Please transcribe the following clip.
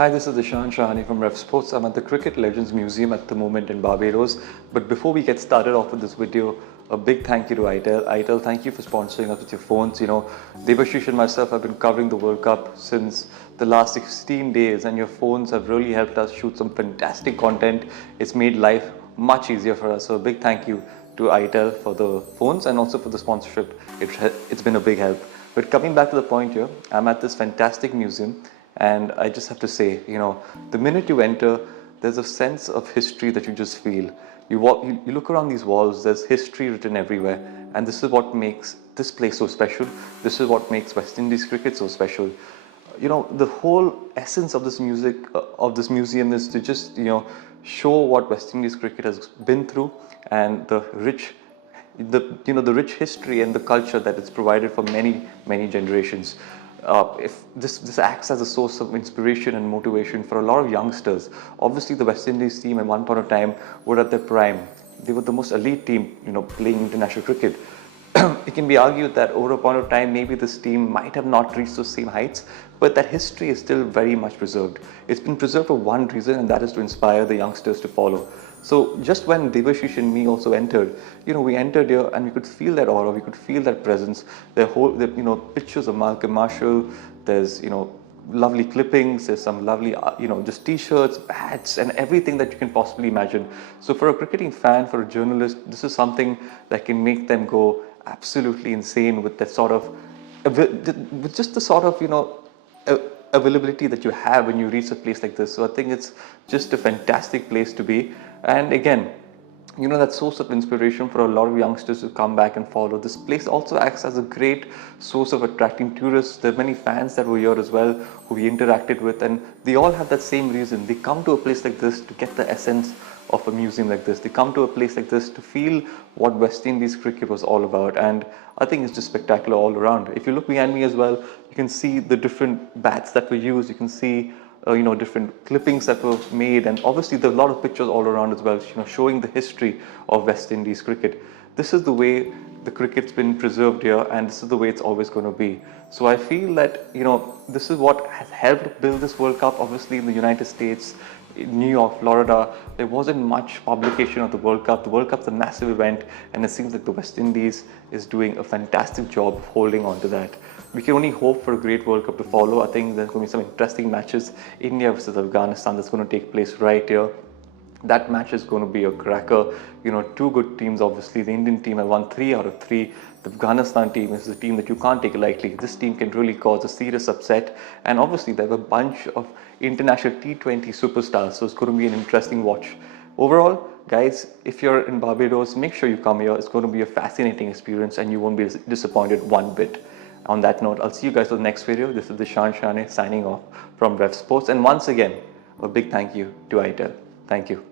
Hi, this is Ishaan Shahane from Revsportz. I'm at the Cricket Legends Museum at the moment in Barbados. But before we get started off with this video, a big thank you to ITEL. ITEL, thank you for sponsoring us with your phones. You know, Debashish and myself have been covering the World Cup since the last 16 days, and your phones have really helped us shoot some fantastic content. It's made life much easier for us. So a big thank you to ITEL for the phones and also for the sponsorship. It's been a big help. But coming back to the point here, I'm at this fantastic museum. And I just have to say, you know, the minute you enter, there's a sense of history that you just feel. You look around these walls, there's history written everywhere. And this is what makes this place so special. This is what makes West Indies cricket so special. You know, the whole essence of this museum is to just, you know, show what West Indies cricket has been through and the rich history and the culture that it's provided for many generations. If this acts as a source of inspiration and motivation for a lot of youngsters. Obviously, the West Indies team at one point of time were at their prime. They were the most elite team, you know, playing international cricket. It can be argued that over a point of time, maybe this team might have not reached those same heights, but that history is still very much preserved. It's been preserved for one reason, and that is to inspire the youngsters to follow. So just when Debashish and me also entered, you know, we entered here and we could feel that aura, we could feel that presence. You know, pictures of Malcolm Marshall, there's, you know, lovely clippings, there's some lovely, you know, just t-shirts, bats, and everything that you can possibly imagine. So for a cricketing fan, for a journalist, this is something that can make them go absolutely insane with that sort of, with just the sort of, you know, availability that you have when you reach a place like this. So I think it's just a fantastic place to be. And again, you know, that source of inspiration for a lot of youngsters to come back and follow. This place also acts as a great source of attracting tourists. There are many fans that were here as well who we interacted with, and they all have that same reason. They come to a place like this to get the essence of a museum like this. They come to a place like this to feel what West Indies cricket was all about, and I think it's just spectacular all around. If you look behind me as well, you can see the different bats that were used. You can see you know, different clippings that were made, and obviously there are a lot of pictures all around as well, you know, showing the history of West Indies cricket. This is the way the cricket's been preserved here, and this is the way it's always going to be. So I feel that, you know, this is what has helped build this World Cup. Obviously in the United States, in New York, Florida, there wasn't much publication of the World Cup. The World Cup's a massive event, and it seems like the West Indies is doing a fantastic job of holding on to that. We can only hope for a great World Cup to follow. I think there's going to be some interesting matches. India versus Afghanistan, that's going to take place right here. That match is going to be a cracker. You know, two good teams, obviously. The Indian team has won 3 out of 3. The Afghanistan team is a team that you can't take lightly. This team can really cause a serious upset. And obviously, they have a bunch of international T20 superstars, so it's going to be an interesting watch. Overall, guys, if you're in Barbados, make sure you come here. It's going to be a fascinating experience, and you won't be disappointed one bit. On that note, I'll see you guys for the next video. This is Ishaan Shahane signing off from Revsportz. And once again, a big thank you to ITEL. Thank you.